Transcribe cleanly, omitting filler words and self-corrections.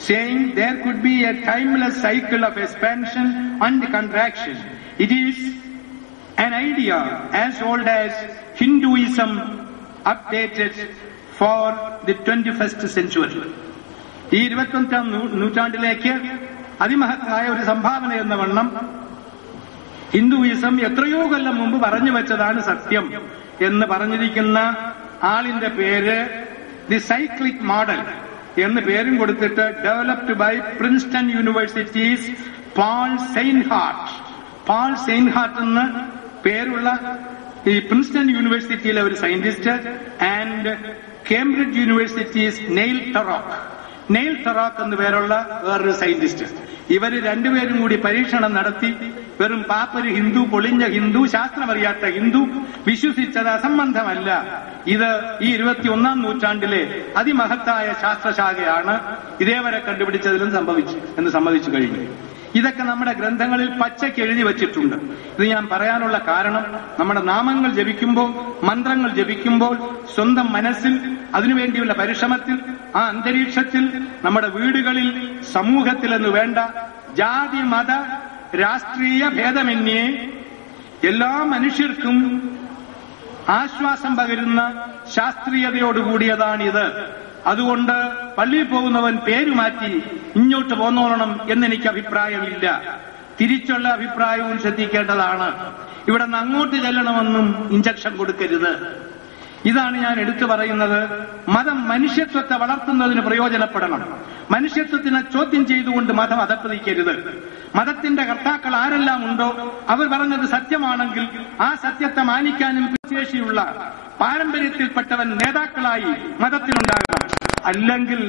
saying there could be a timeless cycle of expansion and contraction. It is an idea as old as Hinduism updated for the 21st century. ഈ 21ാം നൂറ്റാണ്ടിലേക്ക് അതിമഹത്തായ ഒരു സംഭാവന എന്ന വണ്ണം Hinduism എത്രയോ കൊല്ലം മുമ്പ് പറഞ്ഞു വെച്ചതാണ് സത്യം എന്ന് പറഞ്ഞിരിക്കുന്ന ആളിന്റെ പേര് ദി സൈക്ലിക് മോഡൽ എന്ന് പേരും കൊടുത്തിട്ട് developed by Princeton university's Paul Steinhardt എന്ന് പേരുള്ള ഈ പ്രിൻസ്റ്റൺ യൂണിവേഴ്സിറ്റിയിലെ ഒരു scientist and Cambridge university's Neil Turok എന്ന് പേരുള്ള വേറൊരു സയന്റിസ്റ്റ്. ഇവര് രണ്ടുപേരും കൂടി പരീക്ഷണം നടത്തി വെറും പാപ്പൊരു ഹിന്ദു, പൊളിഞ്ഞ ഹിന്ദു, ശാസ്ത്രമറിയാത്ത ഹിന്ദു വിശ്വസിച്ചത് അസംബന്ധമല്ല, ഇത് ഈ 21ാം നൂറ്റാണ്ടിലെ അതിമഹത്തായ ശാസ്ത്രശാഖയാണ്, ഇതേവരെ കണ്ടുപിടിച്ചതിലും സമ്മതിച്ചു കഴിഞ്ഞു. ഇതൊക്കെ നമ്മുടെ ഗ്രന്ഥങ്ങളിൽ പച്ചയ്ക്ക് എഴുതി വച്ചിട്ടുണ്ട്. ഇത് ഞാൻ പറയാനുള്ള കാരണം, നമ്മുടെ നാമങ്ങൾ ജപിക്കുമ്പോൾ, മന്ത്രങ്ങൾ ജപിക്കുമ്പോൾ സ്വന്തം മനസ്സിൽ അതിനുവേണ്ടിയുള്ള പരിശ്രമത്തിൽ, ആ അന്തരീക്ഷത്തിൽ, നമ്മുടെ വീടുകളിൽ, സമൂഹത്തിലെന്ന് വേണ്ട ജാതി മത രാഷ്ട്രീയ ഭേദമന്യേ എല്ലാ മനുഷ്യർക്കും ആശ്വാസം പകരുന്ന ശാസ്ത്രീയതയോടുകൂടിയതാണിത്. അതുകൊണ്ട് പള്ളിയിൽ പോകുന്നവൻ പേരുമാറ്റി ഇങ്ങോട്ട് പോന്നോളണം എന്നെനിക്ക് അഭിപ്രായമില്ല. തിരിച്ചുള്ള അഭിപ്രായവും ശ്രദ്ധിക്കേണ്ടതാണ്. ഇവിടെ നിന്ന് അങ്ങോട്ട് ചെല്ലണമെന്നും ഇഞ്ചക്ഷൻ കൊടുക്കരുത്. ഇതാണ് ഞാൻ എടുത്തു പറയുന്നത്. മതം മനുഷ്യത്വത്തെ വളർത്തുന്നതിന് പ്രയോജനപ്പെടണം. മനുഷ്യത്വത്തിനെ ചോദ്യം ചെയ്തുകൊണ്ട് മതം അധപ്പതിക്കരുത്. മതത്തിന്റെ കർത്താക്കൾ ആരെല്ലാം ഉണ്ടോ അവർ പറഞ്ഞത് സത്യമാണെങ്കിൽ ആ സത്യത്തെ മാനിക്കാനും ശേഷിയുള്ള പാരമ്പര്യത്തിൽപ്പെട്ടവൻ നേതാക്കളായി മതത്തിലുണ്ടാകണം. അല്ലെങ്കിൽ